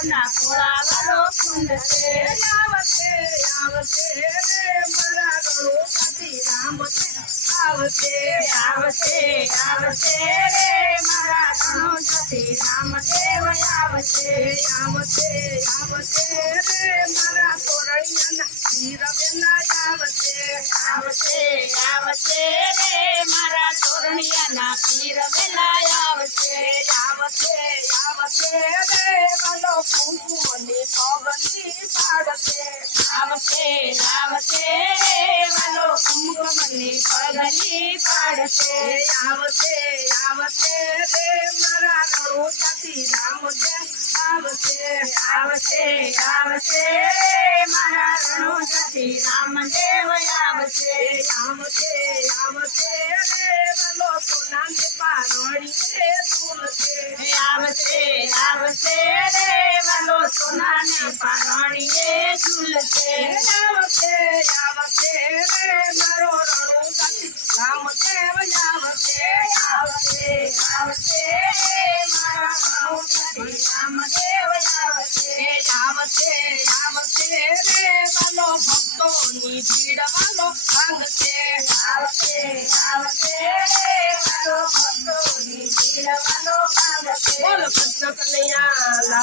મહાદેવના ખોળા વાળો કુંડ છે આવશે આવશે રે મારા રણુજાથી રામ આવશે આવશે આવશે રે મારા રણુજાથી રામદેવ આવશે આવશે આવશે રે મારા તોરણિયાના વીરવેલા આવશે આવશે આવશે રે મારા તોરણિયાના વીરવેલા આવશે આવશે આવશે રે વાલો કુંકુમની પગલી પાડશે આવશે આવશે રે વાલો કુંકુમની પગલી પાડશે આવશે આવશે રે મારા રણુજાથી રામદેવ આવશે આવશે આવશે રે મારા રણુજાથી રામદેવ આવશે આવશે આવશે રે વાલો સોનાને પારણીએ ઝૂલશે આવશે આવશે રે વાલો સોનાને પારણીએ ઝૂલશે આવશે આવશે રે મારો રણુજાથી રામદેવ આવશે આવશે આવશે રે મારા રણુજાથી રામદેવ આવશે આવશે આવશે રે વાલો ભક્તોની ભીડ વાલો ભાંગશે આવશે આવશે